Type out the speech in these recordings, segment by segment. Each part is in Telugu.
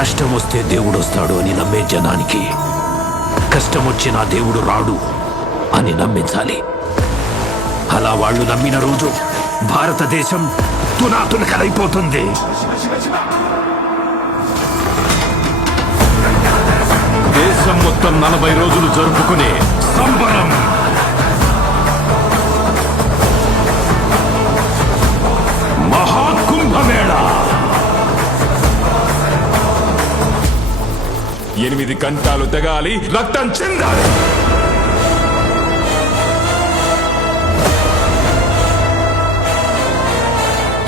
కష్టం వస్తే దేవుడు వస్తాడు అని నమ్మే జనానికి కష్టం వచ్చినా దేవుడు రాడు అని నమ్మించాలి. అలా వాళ్ళు నమ్మిన రోజు భారతదేశం తునాతునకలైపోతుంది. దేశం మొత్తం 40 రోజులు జరుపుకునే సంబరం. మహాకుంభమేళ 8 గంటలు తెగాలి, రక్తం చెందాలి.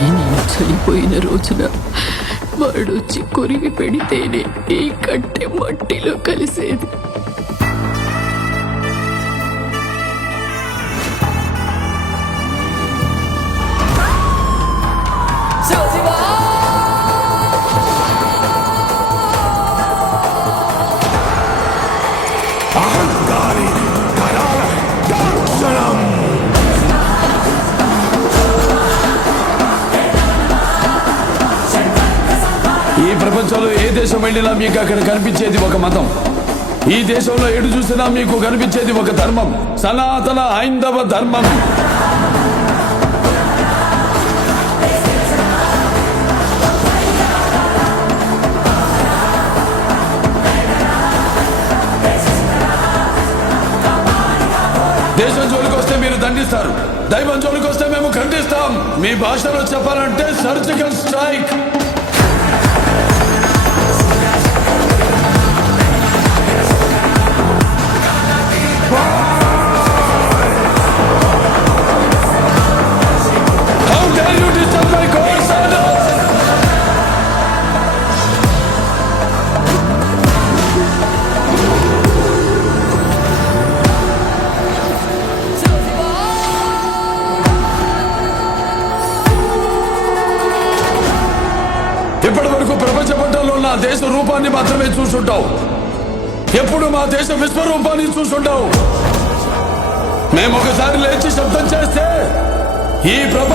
నేను చనిపోయిన రోజున వాడొచ్చి కొరివి పెడితేనే ఈ కట్టె మట్టిలో కలిసేది. అహంకారి దర్శనం. ఈ ప్రపంచంలో ఏ దేశం వెళ్ళినా మీకు అక్కడ కనిపించేది ఒక మతం. ఈ దేశంలో ఎటు చూసినా మీకు కనిపించేది ఒక ధర్మం, సనాతన హైందవ ధర్మం. దేశం జోలికి వస్తే మీరు దండిస్తారు, దైవం జోలికి వస్తే మేము ఖండిస్తాం. మీ భాషలో చెప్పాలంటే surgical strike. How dare you disturb my God's order? ఇప్పటి వరకు ప్రపంచ పట్టణంలో ఉన్న దేశ రూపాన్ని మాత్రమే చూసుంటావు. ఎప్పుడు మా దేశ విశ్వరూపాన్ని చూసుంటావు. మేము ఒకసారి లేచి శబ్దం చేస్తే ఈ ప్రపంచ